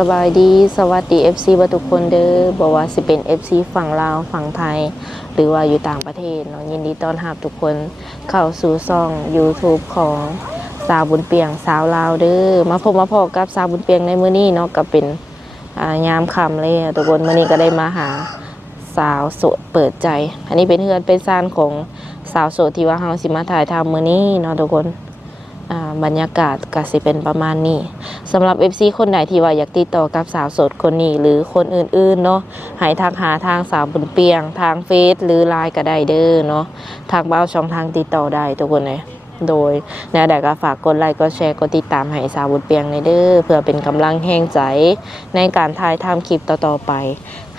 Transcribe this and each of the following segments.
สบายดีสวัสดี FC บ่ทุกคนเด้อบอกว่าสิเป็น FC ฝั่งลาวฝั่งไทยหรือว่าอยู่ต่างประเทศเนาะยินดีต้อนรับทุกคนเข้าสู่ช่อง YouTube ของสาวบุญเปียงสาวลาวเด้อมาพบมาพอกับสาวบุญเปียงในมื้อนี้เนาะก็เป็นยามค่ำเลยทุกคนมื้อนี้ก็ได้มาหาสาวโสดเปิดใจอันนี้เป็นเฮือนเป็นซ่านของสาวโสดที่ว่าเฮาสิมาถ่ายทำมื้อนี้เนาะทุกคนบรรยากาศก็สิเป็นประมาณนี้สำหรับ FC คนไหนที่ว่าอยากติดต่อกับสาวโสดคนนี้หรือคนอื่นๆเนาะให้ทักหาทางสาวบุญเปียงทางเฟซหรือไลน์ก็ได้เด้อเนาะทางเบ้าช่องทางติดต่อได้ทุกคนเลยโดยแนวใดก็ฝากกดไลค์กดแชร์กดติดตามให้สาวบุญเปียงในเด้อเพื่อเป็นกำลังแห่งใจในการถ่ายทำคลิปต่อๆไป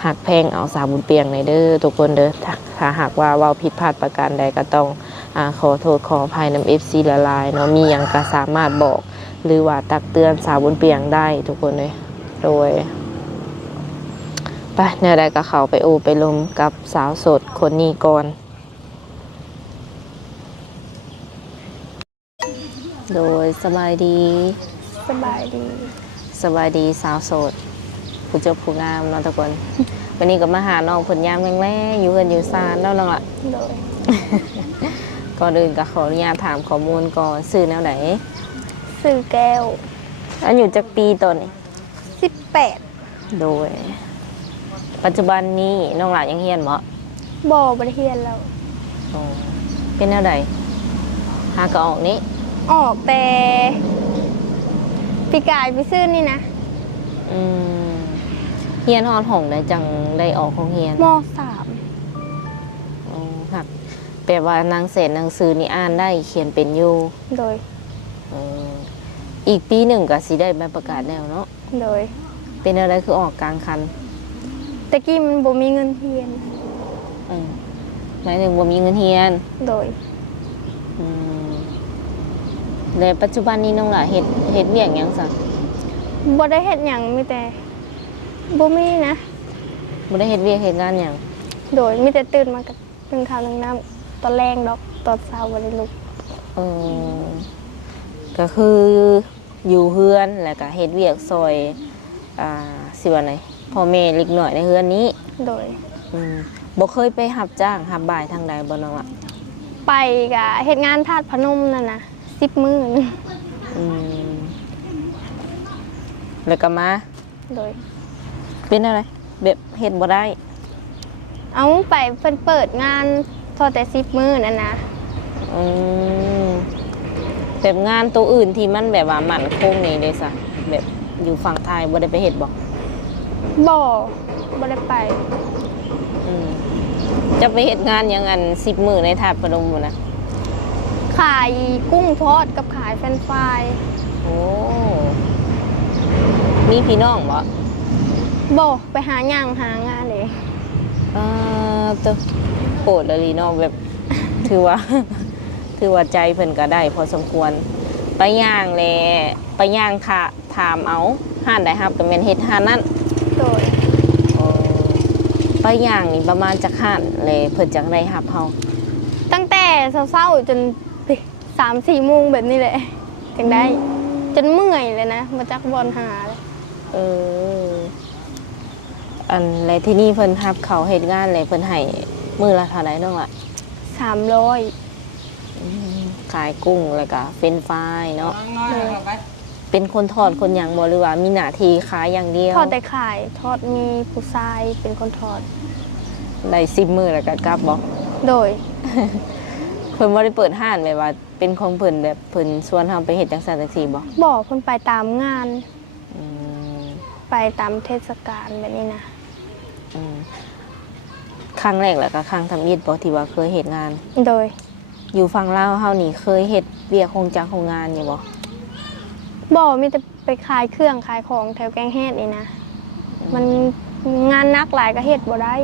หักแพงเอาสาวบุญเปียงในเด้อทุกคนเด้อถ้าหากว่าเว้าผิดพลาดประการใดก็ต้องขอโทษขออภัยนำ FC ละลายเนาะมีอย่างก็สามารถบอกหรือว่าตักเตือนสาวบุญเปียงได้ทุกคนเลยโดยไปแนวใดก็เข้าไปโอไปลมกับสาวโสดคนนี้ก่อนโดยสบายดีสบายดีสาวโสดผู้เจ้าผู้งามเนาะทุกคน วันนี้ก็มาหาน้องผลยามแรงๆอยู่เฮือนอยู่ซานแล้วน้องละ โดย ก่อนอื่นก็ขออนุญาตถามข้อมูลก่อนซื้อแนวไหน สื่อแก้วอันอยู่จากปีต้นนี่18โดยปัจจุบันนี้น้องหลานยังเฮียนบ่บ่ประเทศเรา อ๋อเป็นแนวใดหากระออกนี้ออกแต่ปีกายไปซื้อนี่นะอืมเฮียนฮอนห้องได้จังได้ออกของเฮียนม.3อ๋อครับแปลว่านางเสนหนังสือนี่อ่านได้เขียนเป็นอยู่โดยอีกปีหนึ่งก็สิได้ใบประกาศแล้วเนาะโดยเป็นอะไรคือออกกลางคันตะกี้มันบ่มีเงินเรียนหมายถึงบ่มีเงินเรียนโดยในปัจจุบันนี้น้องหล่ะเฮ็ดเวียกหยังซะบ่ได้เฮ็ดหยังมีแต่บ่มีนะบ่ได้เฮ็ดเวียกเฮ็ดงานหยังโดยมีแต่ตื่นมากับนึ่งข้าวนึ่งน้ำตอนแรงดอกตอนเช้าบ่ได้ลุกก็คืออยู่เฮือนแล้วก็เฮ็ดเวียกซอยสิว่าไหนพ่อแม่เล็กน้อยในเฮือนนี้โดยบ่เคยไปรับจ้างรับบ่ายทางใดบ่น้องล่ะไปก็เฮ็ดงานธาตุพนมนั่นน่ะ10 มื้อแล้วก็มาโดยเป็นอะไรแบบเฮ็ดบ่ได้เอาไปเพิ่นเปิดงานทอแต่10 มื้อนั่นนะแบบงานตัวอื่นที่มันแบบว่ามั่นคงนี่เด้ซะแบบอยู่ฝั่งไทยบ่ได้ไปเฮ็ดบ่บ่ได้ไปจะไปเฮ็ดงานหยังอัน10 มื้อในธาตุพนมพุ่นน่ะขายกุ้งทอดกับขายเฟรนช์ฟรายโอ้มีพี่น้องบ่ไปหางานเลยตัวโกรธเลยเนาะแบบถือว่าใจเพิ่นก็ได้พอสมควรไปย่างแลไปย่างค่ะถามเอาห้านได้ครับก็แม่นเฮ็ดห้านนั้นโดยไปย่างนี่ประมาณจักห้านเลยเพิ่นจังได้รับเฮาตั้งแต่เช้าๆจน 3-4 โมงแบบนี้แหละจังได้จนเมื่อยเลยนะมาจักบอลหาเลยอันไรที่นี่เพิ่นรับเขาเฮ็ดงานเลยเพิ่นให้มื้อละเท่าไหร่น้องล่ะ300ขายกุ้งแล้วก็เฟรนช์ฟรายเนาะเป็นคนทอดคนหยังบ่หรือว่ามีหน้าที่ขายอย่างเดียวทอดแต่ขายทอดมีผู้ชายเป็นคนทอดได้10 มื้อแล้วก็กลับบ่โดยเพิ่นบ่ได้เปิดห้านแบบว่าเป็นของเพิ่นแบบเพิ่นชวนเฮาไปเฮ็ดจังซั่นจังซี่บ่เพิ่นไปตามงานไปตามเทศกาลแบบนี้นะครั้งแรกแล้วก็ครั้งทำอิฐบ่ที่ว่าเคยเฮ็ดงานโดยอยู่ฝั่งลาวเฮานี่เคยเฮ็ดเวียกโรงงานอยู่บ่มีแต่ไปขายเครื่องขายของแถวแกงเฮ็ดนี่นะมันงานหนักหลายก็เฮ็ดบ่ได้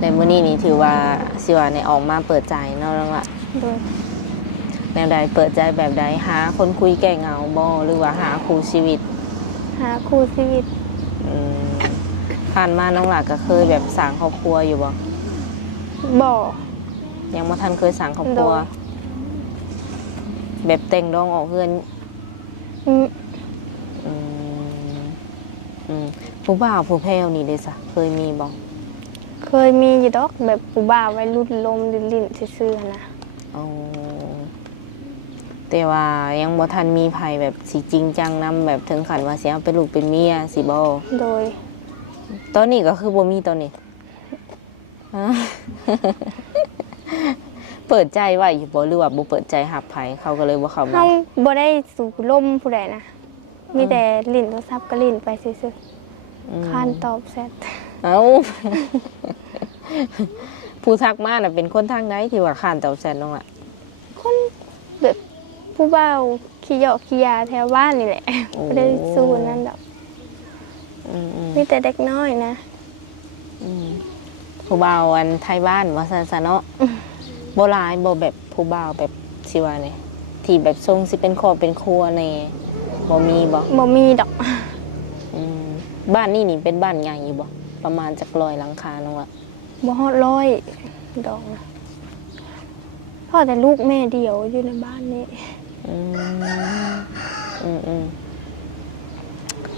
ในมื้อนี้นี่ถือว่าสิว่าในออกมาเปิดใจเนาะน้องล่ะแนวใดเปิดใจแบบใดหาคนคุยแก้เหงาบ่หรือว่าหาคู่ชีวิตผ่านมาน้องหล่ะก็เคยแบบสร้างครอบครัวอยู่บ่ยังบ่ทันเคยสร้างครอบครัวแบบแต่งดองออกเฮือน ผู้บ่าวผู้แพ้วนี่เด้ซะเคยมีบ่ เคยมีอยู่ดอกแบบผู้บ่าวไว้รุ่นลมลิ้นๆซื่อๆนะ อ๋อแต่ว่ายังบ่ทันมีไผแบบสิจริงจังนำแบบถึงขั้นว่าสิเอาเป็นลูกเป็นเมียสิบ่ โดย ตอนนี้ก็คือบ่มีตอนนี้ ฮะ เปิดใจไว้อยู่บ่หรือว่าบ่เปิดใจหับไผเขาก็เลยบ่เข้ามา เฮาบ่ได้สู่ลมผู้ใดนะมีแต่ลิ้นโทรศัพท์ก็ลิ้นไปซื่อๆค้านตอบแชท เอ้า ผู้ทักมาน่ะเป็นคนทางไหนที่ว่าข้านตอบแชทน้องล่ะ คนแบบผู้บ่าวขี้เหยาะขี้ยาแถวบ้านนี่แหละ โอ้ บ่ได้สู้นั่นดอก อืม มีแต่เด็กน้อยนะ ผู้บ่าวอันไทยบ้านว่าซั่นซะเนาะบ่หลายบ่แบบผู้บ่าวแบบสิว่านี่ที่แบบทรงสิเป็นครอบเป็นครัวแน่บ่มีบ่ บ่มีดอก อืมบ้านนี่เป็นบ้านใหญ่อยู่บ่ประมาณจัก100หลังคาน้องล่ะ บ่ฮอดร้อยดอกนะพ่อแต่ลูกแม่เดียวอยู่ในบ้านนี้ อืม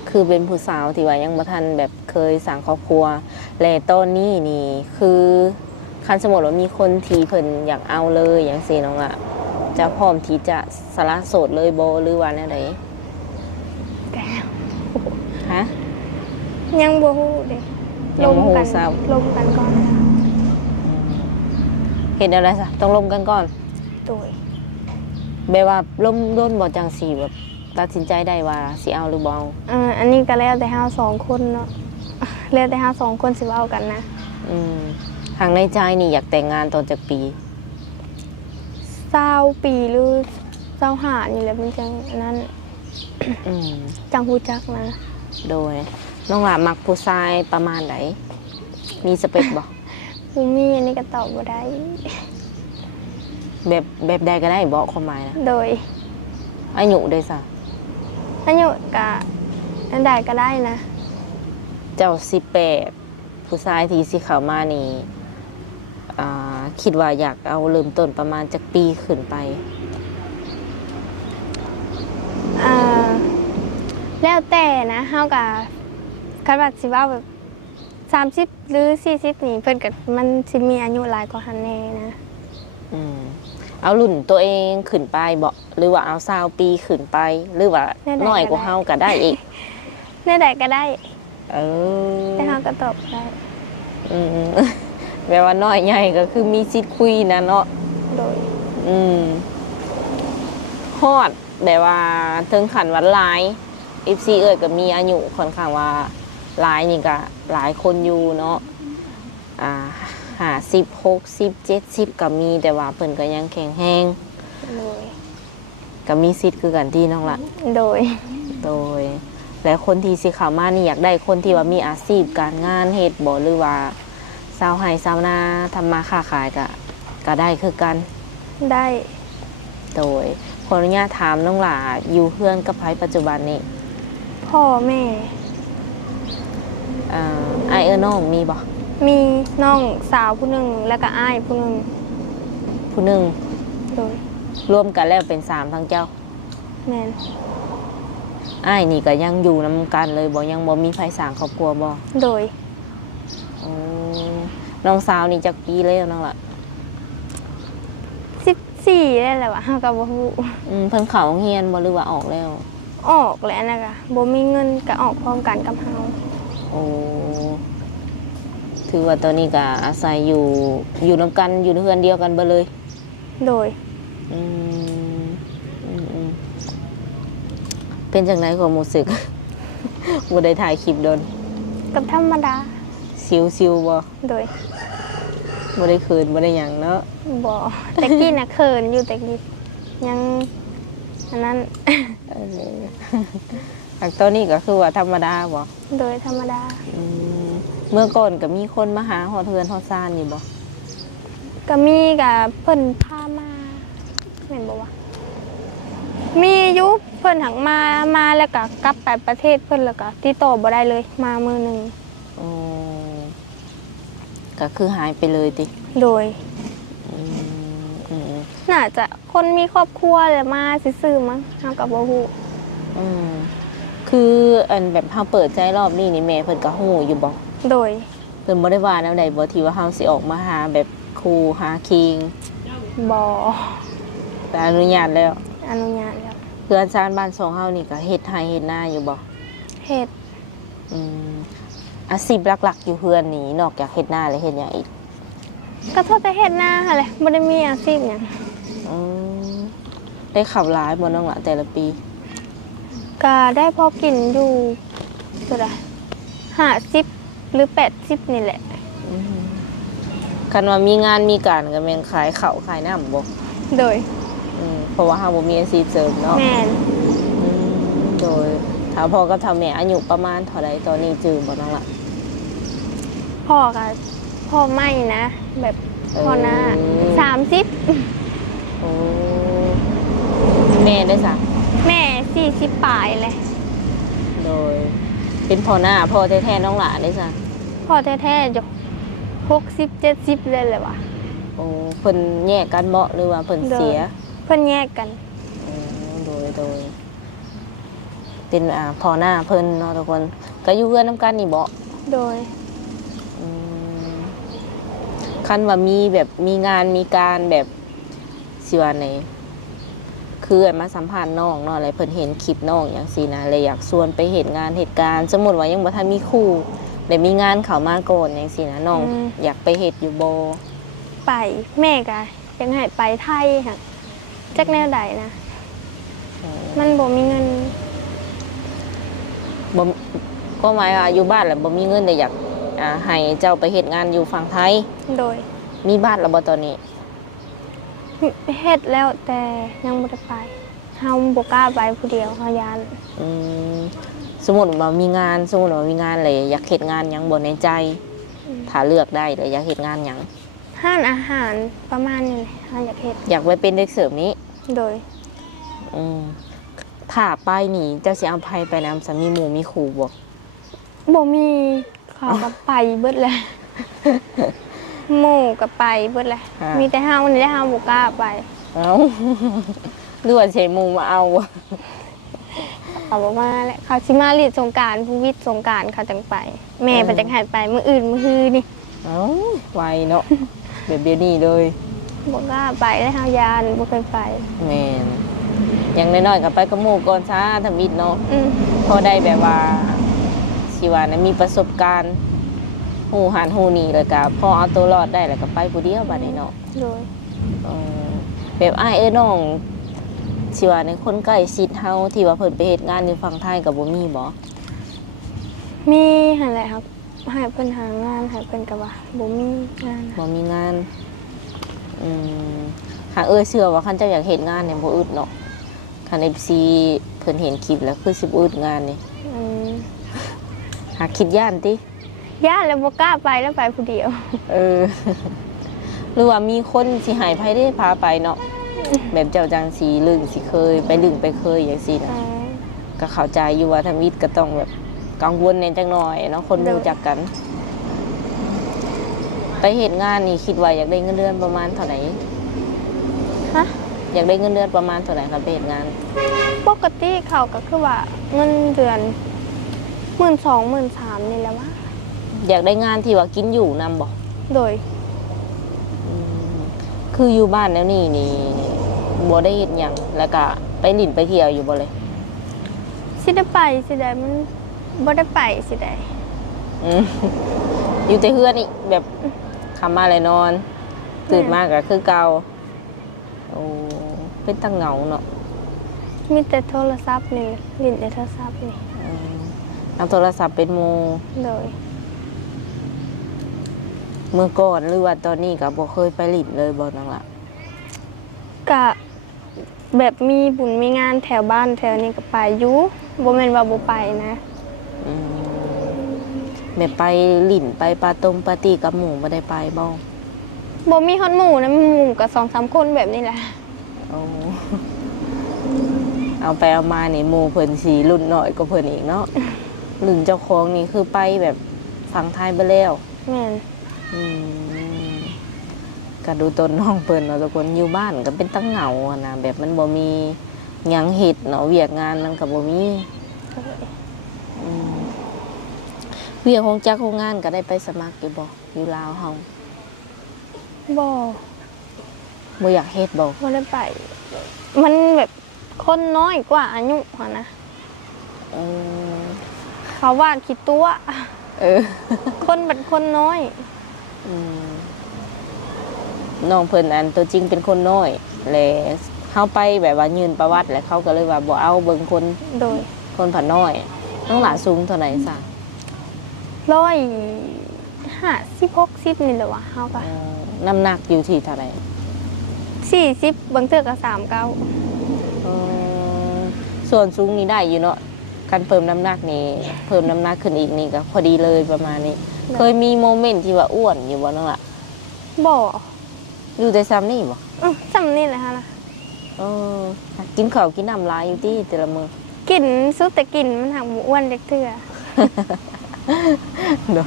คือเป็นผู้สาวที่ว่ายังบ่ทันแบบเคยสร้างครอบครัวและตอนนี้นี่คือคันสมมุติว่ามีคนที่เพิ่นอยากเอาเลยอย่างซี่น้องล่ะจะพร้อมที่จะสละโสดเลยบ่หรือว่าแนวใด แต่ ฮะ ยังบ่ฮู้เด้ ยังบ่ฮู้ กัน ทราบ ลมกันก่อนนะ เห็นอะไรซะต้องลมกันก่อน โดย แบบว่าลมโดนบ่จังสิแบบตัดสินใจได้ว่าสิเอาหรือบ่เอา อันนี้ก็แล้วแต่เฮาสองคนเนาะ แล้วแต่เฮาสองคนสิเว้ากันนะ ทางในใจนี่อยากแต่งงานตอนจักปี 20ปีหรือ25นี่แหละมันจังอันนั้น อืม จังฮู้จักนะ โดยน้องหลามักผู้ชายประมาณไหนมีสเปคบ่ บ่มีอันนี้ก็ตอบบ่ได้ แบบใดก็ได้บ่ความหมายนะ โดย อายุได้ซะ อายุก็อันใดก็ได้นะ เจ้า18ผู้ชายที่สิเข้ามานี่คิดว่าอยากเอาเริ่มต้นประมาณจักปีขึ้นไป แล้วแต่นะเฮาก็คันว่าสิเว้าแบบ30หรือ40นี่เพิ่นก็มันสิมีอายุหลายกว่าหันแน่นะ เอารุ่นตัวเองขึ้นไปบ่หรือว่าเอา20ปีขึ้นไป หรือว่าน้อยกว่าเฮาก็ได้อีก แน่ใดก็ได้ เออ แต่เฮาก็ตอบได้ อืม แปลว่าน้อยใหญ่ก็คือมีสิทธิ์คุยนะเนาะ โดย ฮอดแบบว่าถึงขันวัดหลาย FC เอ่ยก็มีอายุค่อนข้างว่าหลายนี่ก็หลายคนอยู่เนาะ50 60 70ก็มีแต่ว่าเพิ่นก็ยังแข็งแรง โดย ก็มีสิทธิ์คือกันที่น้องละ โดย โดย และคนที่สิเข้ามานี่อยากได้คนที่ว่ามีอาชีพการงานเฮ็ดบ่หรือว่าชาวไร่ชาวนาทำมาค้าขายก็ได้คือกัน ได้ โดยขออนุญาตถามน้องหลาอยู่เพื่อนกับไผปัจจุบันนี้ พ่อแม่ ไอายน้องมีบ่ มีน้องสาวผู้หนึงแล้วก็อ้ายผู้หนึง ผู้หนึง โดย รวมกันแล้วเป็น3ทั้งเจ้า แม่น อ้ายนี่ก็ยังอยู่นำกันเลยบ่ยังบ่มีไผสร้างครอบครัวบ่ โดย อ๋อน้องสาวนี่จักปีแล้วน้องล่ะ 14ได้แหละวะเฮาก็บ่ฮู้ เพิ่นเข้าโรงเรียนบ่หรือว่าออกแล้ว ออกแล้วนะก็บ่มีเงินก็ออกพร้อมกันกับเฮา โอ้ถือว่าตอนนี้ก็อาศัยอยู่นำกันอยู่ในเรือนเดียวกันเบิดเลย โดย อืมเป็นจังไดความรู้สึก บ่ได้ถ่ายคลิปโดน กับธรรมดา ซิวๆบ่ โดย บ่ได้คืนบ่ได้หยังเนาะ บ่แต่กี้น่ะเขินอยู่แต่กี้ยังอันนั้น อักตอนนี้ก็คือว่าธรรมดาบ่ โดยธรรมดา เมื่อก่อนก็มีคนมาหาฮอดเฮือนฮอดซ่านนี่บ่ ก็มีกับเพิ่นพามาแม่นบ่วะมีอยู่เพิ่นหังมาแล้วก็กลับไปประเทศเพิ่นแล้วก็ติดต่อบ่ได้เลยมามื้อหนึง อ๋อก็คือหายไปเลยติ โดย อืม น่าจะคนมีครอบครัวแหละมาซื่อๆมั้งเฮาก็บ่ฮู้ อืม คืออันแบบเฮาเปิดใจรอบนี้นี่แม่เพิ่นก็ฮู้อยู่บ่ โดย เพิ่นบ่ได้ว่าแนวใดบ่ที่ว่าเฮาสิออกมาหาแบบครูหาคิง บอ แต่อนุญาตแล้ว อนุญาตแล้ว เพื่อนชานบ้านสองเฮานี่ก็เฮ็ดไร่เฮ็ดนาอยู่บ่ เฮ็ด อืมอาชีพหลักๆอยู่เฮือนนี่นอกจากเฮ็ดนาแล้วเฮ็ดหยังอีก ก็โทษแต่เฮ็ดนาหั่นแหละบ่ได้มีอาชีพหยัง อืมได้ข่าวร้ายบ่น้องละแต่ละปี ก็ได้พอกินอยู่เท่าไหร่50หรือ80นี่แหละ คันว่ามีงานมีการก็แม่นขายข้าวขายน้ำบ่ โดย เพราะว่าเฮาบ่มีอาชีพเสริมเนาะ แม่น อืมโดยถ้าพ่อกับถ้าแม่อายุประมาณเท่าใดตอนนี้จือบ่น้องละ พ่อก็พ่อไม่นะ แบบพ่อหน้า30 โอ้แม่ได้ซะ แม่40ปลายเลย โดย เป็นพ่อหน้าพ่อแท้ๆน้องหลานได้ซะ พ่อแท้ๆอยู่60 70เลยแหละว่ะ โอ้เพิ่นแยกกันบ่หรือว่าเพิ่นเสีย เพิ่นแยกกัน โดยเป็นพ่อหน้าเพิ่นเนาะทุกคนก็อยู่เพื่อนน้ำกันนี่บ่ โดย อืมคันว่ามีแบบมีงานมีการแบบสิว่าไหนคือมาสัมภาษณ์น้องเนาะอะไรเพิ่นเห็นคลิปน้องอย่างซี่นะเลยอยากชวนไปเห็นงานเหตุการณ์สมมุติว่ายังบ่ทันมีครูแต่มีงานเข้ามาก่อนอย่างซี่นะน้องอยากไปเฮ็ดอยู่บ่ ไปแม่ก็ยังให้ไปไทยค่ะจักแนวใดนะ มันบ่มีเงิน บ่ก็หมายว่าอยู่บ้านแล้วบ่มีเงินแต่อยากให้เจ้าไปเฮ็ดงานอยู่ฝั่งไทย โดย มีบ้านแล้วบ่ตอนนี้ เฮ็ดแล้วแต่ยังบ่ได้ไปเฮาบ่กล้าไปผู้เดียวเฮาย้าน อืมสมมุติว่ามีงานเลยอยากเฮ็ดงานหยังบ่ในใจ ถ้าเลือกได้เลยอยากเฮ็ดงานหยัง ห้านอาหารประมาณนี้แหละเฮาอยากเฮ็ด อยากไปเป็นเด็กเสิร์ฟนี้ โดย อืมถ้าไปนี่เจ้าสิเอาไผไปนำสามีหมู่มีครูบ่ บ่มีเขาก็ไปเบิดแหละหมู่ก็ไปเบิดแหละมีแต่เฮานี่แหละเฮาบ่กล้าไป เอ้า หรือว่าสิให้หมู่มาเอาบ่ เขาบอกมาแหละเขาสิมาเรียนสงกรานต์ผู้วิทย์สงกรานต์เขาจังไป แม่ไปจังหันไปมื้ออื่นมื้อฮือนี่ เอ้าไวเนาะ แบบเดี๋ยวนี้เลย บ่กล้าไปแล้วเฮายานบ่เคยไป แม่นอย่างน้อยๆก็ไปกับหมู่ก่อนซะทำอิฐเนาะ พอได้แบบว่าสิว่านะมีประสบการณ์หูหันหูหนีแล้วก็พอเอาตัวรอดได้แล้วก็ไปผู้เดียวบัดนี้เนาะ โดย เออแบบอ้ายน้องสิว่าในคนใกล้ชิดเฮาที่ว่าเพิ่นไปเฮ็ดงานอยู่ฝั่งไทยก็บ่มีบ่ มีหั่นแหละครับให้เพิ่นหางานให้เพิ่นก็ว่าบ่มีงาน บ่มีงานอืมหาเชื่อว่าคันเจ้าอยากเฮ็ดงานเนี่ยบ่อึดเนาะคัน FC เพิ่นเห็นคลิปแล้วคือสิบ่อึดงานนี่ อืม หาคิดย่านติ ย่านแล้วบ่กล้าไปแล้วไปผู้เดียว เออ หรือว่ามีคนสิใหายไผได้พาไปเนาะแบบเจ้าจังสีลึงสิเคยไปลึงไปเคยอย่างสินะก็เข้าใจอยู่ว่าทำวิทย์ก็ต้องแบบกังวลในจังหน่อยเนาะคนรู้จักกัน ไปเหตุงานนี่คิดว่าอยากได้เงินเดือนประมาณเท่าไหร่ ฮะ อยากได้เงินเดือนประมาณเท่าไหร่ครับไปเหตุงาน ปกติเขาก็คือว่าเงินเดือน12,000 13,000นี่แหละว่า อยากได้งานที่ว่ากินอยู่นำบอก โดย คืออยู่บ้านแล้วนี่บ่ได้เฮ็ดหยังแล้วก็ไปหลินไปเที่ยวอยู่บ่เลย สิได้ไปสิได้มันบ่ได้ไปสิได้ อืมอยู่แต่เฮือนนี่แบบคำมาเลยนอน ตื่นมากก็คือเก่าโอ้เป็นตั้งเหงาเนาะ มีแต่โทรศัพท์นี่เล่นแต่โทรศัพท์นี่ เอาโทรศัพท์เป็นโม โดย เมื่อก่อนหรือว่าตอนนี้ก็บ่เคยไปหลินเลยบ่นั่งละ ก็แบบมีบุญมีงานแถวบ้านแถวนี้ก็ไปอยู่บ่แม่นว่าบ่ไปนะ อืมแบบไปหลินไปปาตรงปาร์ตี้กับหมู่บ่ได้ไปบ่ บ่มีฮอดหมู่นะมีหมู่ก็2-3 คนแบบนี้แหละ โอ้เอาไปเอามานี่หมู่เพิ่นสิรุ่นน้อยกว่าเพิ่นอีกเนาะ รุ่นเจ้าของนี่คือไปแบบฝั่งไทยไปแล้ว แม่น อืมก็ดูตนน้องเพิ่นเนาะทุกคนอยู่บ้านก็เป็นตั้งเหงาอะนะแบบมันบ่มีหยังเฮ็ดเนาะเวียกงานมันก็บ่มี โดย อืมเวียกของจักโรงงานก็ได้ไปสมัครอยู่บ่อยู่ลาวเฮา บ่ บ่อยากเฮ็ดบ่ บ่ได้ไป มันแบบคนน้อยกว่าอายุหั่นนะ เออ เขาว่าคิดตัว เออ คนเป็นคนน้อย อืมน้องเพิ่นอันตัวจริงเป็นคนน้อยและเฮาไปแบบว่ายืนประวัติแล้วเขาก็เลยว่าบ่เอาเบิ่งคน โดย คนผ่าน้อยน้องหลาสูงเท่าไหร่ซะ 150-60นี่แหละวะเฮาก็ น้ำหนักอยู่ที่เท่าไหร่ 40บางเทื่อก็39เออส่วนสูงนี่ได้อยู่เนาะการเพิ่มน้ำหนักนี่เพิ่มน้ำหนักขึ้นอีกนี่ก็พอดีเลยประมาณนี้ เคยมีโมเมนต์ที่ว่าอ้วนอยู่บ่น้องล่ะ บ่ อยู่แต่ซ้ำนี่บ่ จำนี่แหละฮะล่ะ เออกินข้าวกินน้ำลายอยู่ที่แต่ละมื้อ กินสุดแต่กินมันหักหมูอ้วนเด็กเทื่อ เดี๋ยว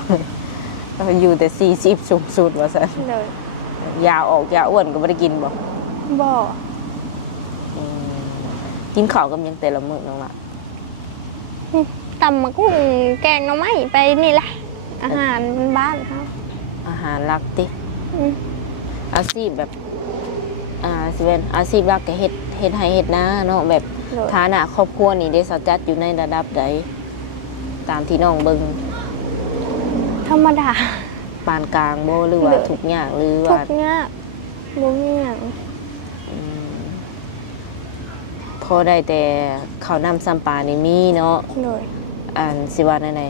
อยู่แต่40สูงสุดว่าซั่น เลย ยาออกยาอ้วนก็บ่ได้กินบ่ บ่ อืมกินข้าวกับหยังแต่ละมื้อน้องล่ะ ตำมะกุ้งแกงหน่อไม้ไปนี่แหละ อาหารบ้านเขา อาหารหลักติ อืม อาชีพแบบสิเป็นอาชีพหลักก็เฮ็ดให้เฮ็ดนาเนาะแบบ เลย ฐานะครอบครัวนี่ได้สัจจัดอยู่ในระดับใดตามที่น้องเบิ่ง ธรรมดา ปานกลางบ่หรือว่า เลย ทุกอย่างหรือ ทุ ว่าก ยากบ่มีหยัง อืมพอได้แต่ข้าวน้ำซ้ำปลานี่มีเนาะ เลย อันสิว่าไหน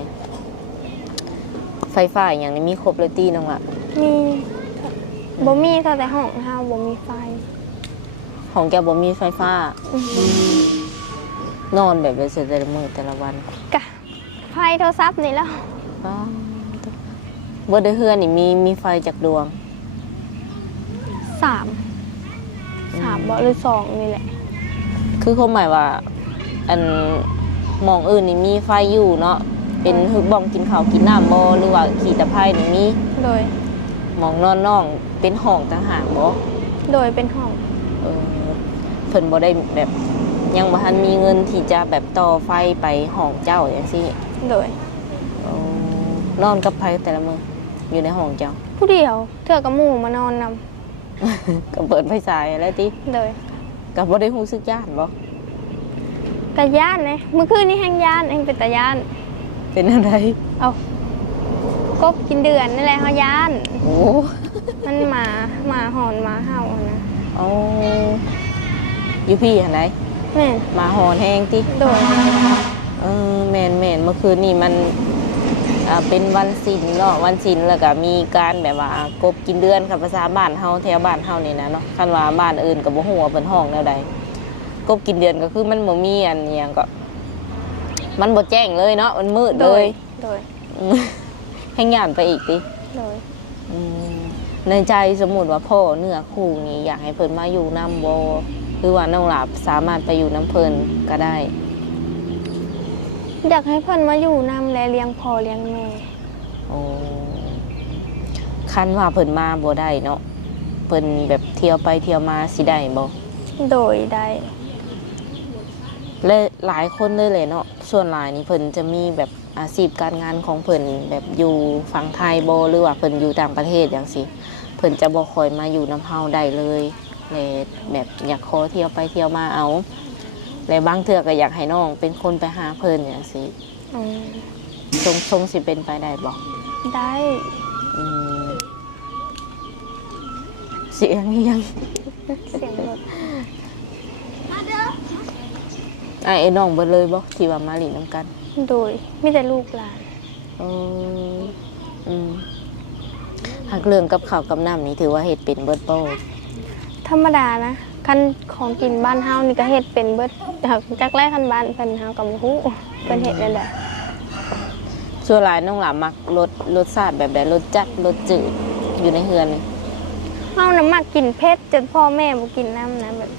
ไฟฟ้าอหย่างนี้มีครบเลยตีน้องล่ะ มีบ่มีเท่าแต่ห้องเฮาบ่มีไฟ ของแกบ่มีไฟฟ้า อืม นอนแบบเสร็จแต่ละมื้อแต่ละวัน กะไฟโทรศัพท์นี่แล้ว อ้าวบ่ได้เฮือนนี่มีไฟจากดวง 3บ่หรือ2นี่แหละ คือเขาหมายว่า อันหมองอื่นนี่มีไฟอยู่เนาะเป็นฮึกบ้องกินข้าวกินน้ำบ่หรือว่าขี่ตะไคร่นี่มี โดย หมองนอนน้องเป็นห้องต่างหากบ่ โดยเป็นห้อง เออเพิ่นบ่ได้แบบยังบ่ทันมีเงินที่จะแบบต่อไฟไปห้องเจ้าอย่างซี่ โดย เออนอนกับไผแต่ละมื้ออยู่ในห้องเจ้า ผู้เดียวเทื่อกับหมู่มานอนนำ ก็เปิดไฟฉายแล้วติ โดย ก็บ่ได้รู้สึกย้านบ่ กะย่านเลยเมื่อคืนนี้แห้งย่านแห้งเป็นตาย่าน เป็นอะไร เอากบกินเดือนนี่แหละเขาย่าน โอ้ มันมาหอนมาเห่าอะนะ เอาอยู่พี่หั่นได แม่น หมาหอนแห้งติ โดย แม่นเมื่อคืนนี่มันเป็นวันศิลเนาะวันศิลแล้วก็มีการแบบว่ากบกินเดือนค่ะภาษาบ้านเฮาแถวบ้านเฮานี่นะเนาะคันว่าบ้านอื่นก็บ่ฮู้ว่าเพิ่นห้องแนวใดกบกินเดือนก็คือมันบ่มีอันอิหยังก็ มันบ่แจ้งเลยเนาะมันมืด โด เลย ย โดย อืมให้ย่านไปอีกติ โดย อืมในใจสมมุติว่าพ่อเนื้อคู่นี่อยากให้เพิ่นมาอยู่นำบ่หรือว่าน้องหลาบสามารถไปอยู่น้ำเพิ่นก็ได้ อยากให้เพิ่นมาอยู่นำและเลี้ยงพ่อเลี้ยงแม่ โอ้คันว่าเพิ่นมาบ่ได้เนาะเพิ่นแบบเที่ยวไปเที่ยวมาสิได้บ่ โดยได้ และหลายคนเลยแหละเนาะส่วนหลายนี่เพิ่นจะมีแบบอาชีพการงานของเพิ่นแบบอยู่ฝั่งไทยบ่หรือว่าเพิ่นอยู่ต่างประเทศจังซี่เพิ่นจะบ่ค่อยมาอยู่นำเฮาได้เลยและแบบอยากขอเที่ยวไปเที่ยวมาเอาและบางเทื่อก็อยากให้น้องเป็นคนไปหาเพิ่นจังซี่ อืม ทรงสิเป็นไปได้บ่ ได้ อืมเสียงอีหยัง เสียงรถ ไอ้น้องเบิดเลยบ่ที่ว่ามาหลีน้ำกัน โดยมีแต่ลูกหลาน เอออืมหักเรื่องกับข้าวกับน้ำนี่ถือว่าเฮ็ดเป็นเบิดโป้ ธรรมดานะคันของกินบ้านเฮานี่ก็เฮ็ดเป็นเบิดจักแรกคันบ้านเพิ่นเฮาก็บ่ฮู้เพิ่นเฮ็ดนั่นแหละ ส่วนหลายน้องหลามักรสชาติแบบใดรสจัดรสจืดอยู่ในเฮือนนี่ เฮาน่ะมักกินเผ็ดจนพ่อแม่บ่กินน้ำนะแบบ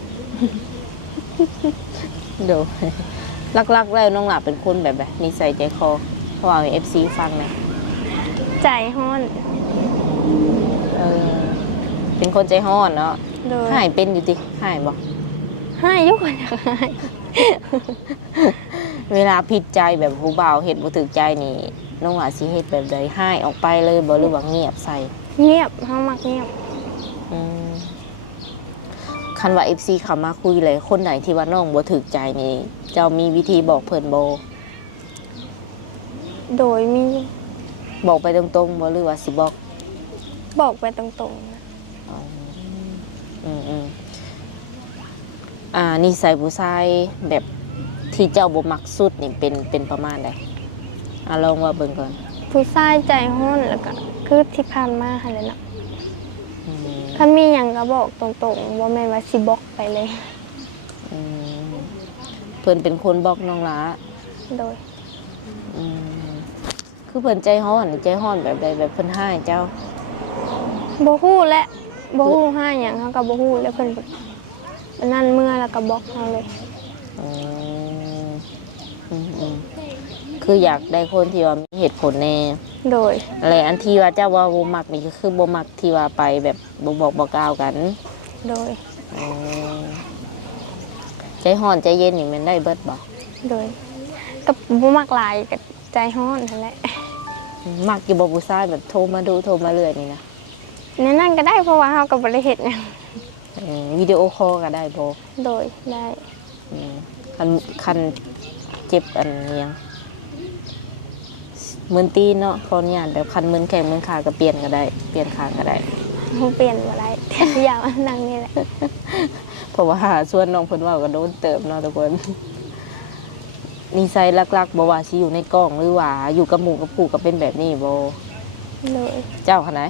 เดี๋ยว ลักๆแล้วน้องหลาเป็นคนแบบใดนิสัยใจคอเพราะว่าให้ FC ฟังหน่อย ใจฮ้อน เออเป็นคนใจร้อนเนาะ โดย หายเป็นอยู่ติหายบ่ ให้อยู่กว่าอยากให้ เวลาผิดใจแบบผู้บ่าวเฮ็ดบ่ถูกใจนี่น้องหลาสิเฮ็ดแบบใดให้ออกไปเลยบ่หรือว่าเงียบใส่ เงียบเฮามักเงียบ อืมคันว่า FC เข้ามาคุยเลยคนไหนที่ว่าน้องบ่ถูกใจนี่เจ้ามีวิธีบอกเพิ่นบ่ โดยมี บอกไปตรงๆบ่หรือว่าสิบอก บอกไปตรงๆนะ อืมนิสัยผู้ชายแบบที่เจ้าบ่มักสุดนี่เป็นประมาณใดลองว่าเบิ่งก่อน ผู้ชายใจฮ้อนแล้วก็คือที่ผ่านมาหั่นแหละเนาะ อืม คันมีหยังก็บอกตรงๆบ่แม่นว่าสิบอกไปเลย อืมเพิ่นเป็นคนบอกน้องหลา โดย อืมคือเพิ่นใจร้อนแบบใดแบบเพิ่นให้เจ้า บ่ฮู้และบ่ฮู้หาหยังเฮาก็บ่ฮู้แล้วเพิ่นก็อันนั้นเมื่อแล้วก็บอกเฮาเลย อืมอืมคืออยากได้คนที่ว่ามีเหตุผลแน่ โดย อะไรอันที่ว่าเจ้าว่าบ่มักนี่ก็คือบ่มักที่ว่าไปแบบบ่บอกบ่กล่าวกัน โดย อืมใจร้อนใจเย็นนี่แมันได้เบิดบ่ โดยก็บ่มักหลายก็ใจฮ้อนนั่นแหละ มักอยู่บ่ผู้ชายแบบโทรมาดูโทรมาเรื่อยนี่นะ ในนั้นก็ได้เพราะว่าเฮาก็บ่ได้เฮ็ดหยัง วิดีโอคอลก็ได้บ่ โดยได้ อืมคันเจ็บอันเนียงมึนตีนเนาะขออนุญาตแบบคันมึนแข้งมึนขาก็เปลี่ยนก็ได้เปลี่ยนข้างก็ได้ เฮาเปลี่ยนบ่ได้ อยากมานั่งนี่แหละ เพราะว่าส่วนน้องเพิ่นเว้าก็โดนเติมเนาะทุกคนนิสัยหลักๆบ่ว่าสิอยู่ในกล้องหรือว่าอยู่กับหมู่กับผู้ก็เป็นแบบนี้บ่ โดย เจ้าคั่นไหน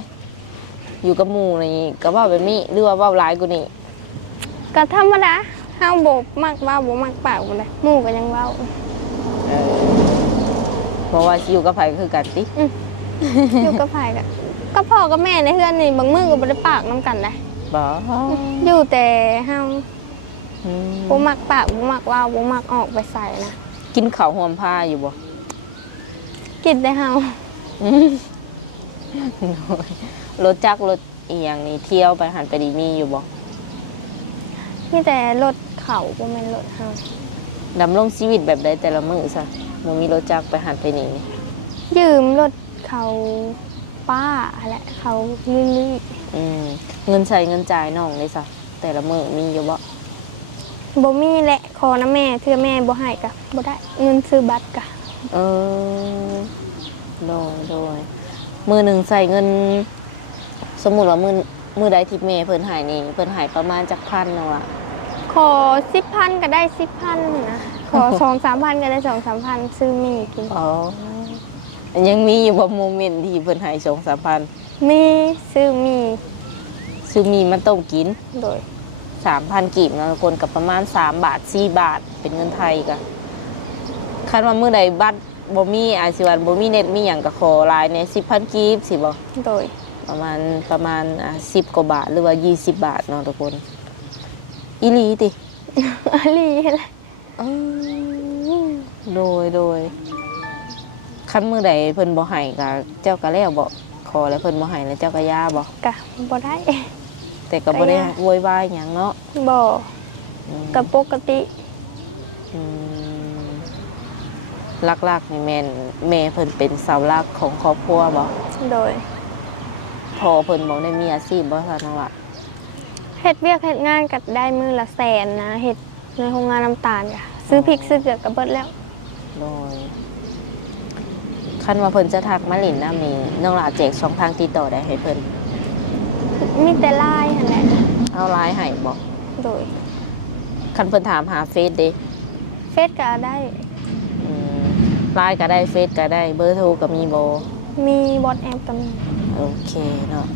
อยู่กับหมู่นี่ก็เว้าแบบนี้หรือว่าเว้าหลายกว่านี้ ก็ธรรมดาเฮาบ่มักเว้าบ่มักปากบ่ได้หมู่ก็ยังเว้า เพราะว่าสิอยู่กับไผคือกันติ อยู่กับไผก็พ่อกับแม่ในเฮือนนี่บางมื้อก็บ่ได้ปากนํกันนะ บ่ อยู่แต่เฮา อืม บ่มักปากบ่มักเว้าบ่มักออกไปใส่นะ กินข้าวหอมผ้าอยู่บ่ กินแต่เฮา อืมรถจักรรถอีหยังนี่เที่ยวไปหันไปดีมีอยู่บ่ มีแต่รถเขาบ่แม่นรถเฮา ดำรงชีวิตแบบใดแต่ละมื้อซะบ่มีรถจักรไปหันไปนี่ ยืมรถเขาป้าแหละเขาลี่ อืมเงินใช้เงินจ่ายน้องเลยซะแต่ละมื้อมีอยู่บ่ บ่มีแหละขอนะแม่เทื่อแม่บ่ให้ก็บ่ได้เงินซื้อบัตรก็ เออโดยมื้อหนึงใส่เงิน สมมุติว่ามื้อใดที่แม่เพิ่นให้นี่เพิ่นให้ประมาณจักพันเนาะล่ะ ขอ 10,000 ก็ได้ 10,000นะขอ 2-3,000 ก็ได้ 2-3,000 ซื้อหมี่กิน อ๋อยังมีอยู่บ่โมเมนต์ที่เพิ่นให้ 2-3,000 มีซื้อหมี่ ซื้อมีมาต้มกิน โดย 3,000 กีบเนาะทุกคนกับประมาณ3 บาท 4 บาท เป็นเงินไทยก็คันว่ามื้อใดบัตรบ่มีอาจสิว่าบ่มีเน็ตมีหยังก็ขอหลายแหน่ 10,000 กีบสิบ่ โดย ประมาณ10 กว่าบาทหรือว่า20 บาทเนาะทุกคนอีหลีติ อะลีแหละ โดยคันมื้อใดเพิ่นบ่ให้ก็เจ้าก็แล้วบ่ขอแล้วเพิ่นบ่ให้แล้วเจ้าก็ย่าบ่ ก็บ่ได้ แต่ก็บ่ได้ ก็ย่า โวยวายหยังเนาะ บ่ อืม ก็ปกติ อืมหลักๆนี่แม่เพิ่นเป็นเสาหลักของครอบครัวบ่ โดย พอเพิ่นบ่ได้มีอาชีพบ่ซั่นเนาะล่ะ เฮ็ดเวียกเฮ็ดงานก็ได้มื้อละแสนนะเฮ็ดในโรงงานน้ำตาลก็ซื้อพริกซื้อเกลือก็เบิดแล้ว โดยคันว่าเพิ่นจะทักมาเล่นน้ำนี่น้องหลาแจกช่องทางติดต่อได้ให้เพิ่น มีแต่ไลน์หั่นแหละ เอาไลน์ให้บ่ โดย คันเพิ่นถามหาเฟซเด้ เฟซก็ได้ อืมไลน์ก็ได้เฟซก็ได้เบอร์โทรก็มีบ่ มีบอทแอปก็มี โอเคเนาะ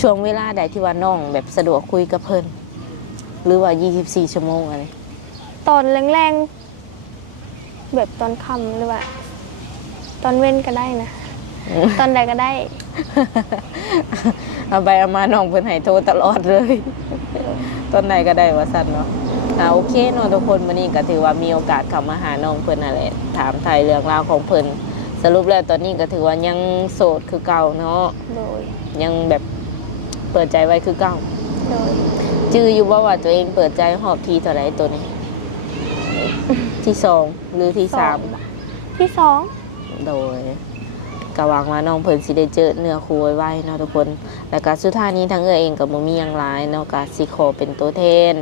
ช่วงเวลาใดที่ว่าน้องแบบสะดวกคุยกับเพิ่นหรือว่า24 ชั่วโมงอะไร ตอนแรงๆแบบตอนค่ำหรือว่า ตอนเว้นก็ได้นะ ตอนใดก็ได้ เอาไปเอามาน้องเพิ่นให้โทรตลอดเลย ตอนไหนก็ได้ว่าซั่นเนาะโอเคเนาะทุกคนวันนี้ก็ถือว่ามีโอกาสเข้ามาหาน้องเพิ่นนั่นแหละถามไทยเรื่องราวของเพิ่นสรุปแล้วตอนนี้ก็ถือว่ายังโสดคือเก่าเนาะ โดย ยังแบบเปิดใจไว้คือเก่า โดย จื้ออยู่ว่าตัวเองเปิดใจหอบทีเท่าไหร่ตัวนี้ ที่สองหรือที่สาม ที่สอง โดยกะหวังว่าน้องเพิ่นสิได้เจอเนื้อคู่ไว้ๆเนาะทุกคนแล้วก็สุดท้ายนี้ทางเองก็บ่มีหยังหลายเนาะก็สิขอเป็นตัวแทน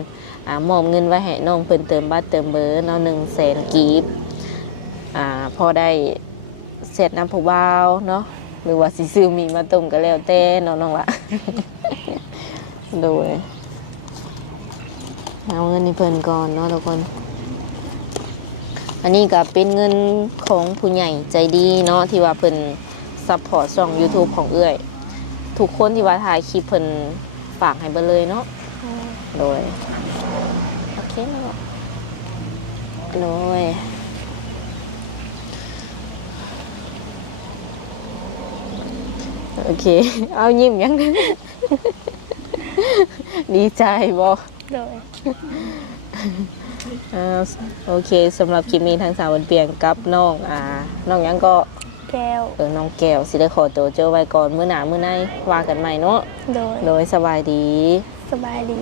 มอบเงินไว้ให้น้องเพิ่นเติมบัตรเติมเบอร์เนาะ100,000กีบพอได้เสร็จน้ำผู้บ่าวเนาะหรือว่าสิซื้อมีมาต้มก็แล้วแต่เนาะน้องละ โดยเอาเงินให้เพิ่นก่อนเนาะทุกคนอันนี้ก็เป็นเงินของผู้ใหญ่ใจดีเนาะที่ว่าเพิ่นซัพพอร์ตช่อง YouTube ของเอื้อยทุกคนที่ว่าถ่ายคลิปเพิ่นฝากให้เบิดเลยเนาะโดยโอเคเนาะโดยโอเคเอายิ้มยัง ดีใจบ่ โดย โอเคสำหรับคลิปนี้ทางสาววันเปลี่ยนกับน้องน้องยังก็ แก้ว น้องแก้วสิได้ขอตัวเจอไว้ก่อนมื้อหน้ามื้อในว่ากันใหม่เนาะ โดย โดยสบายดี สบายดี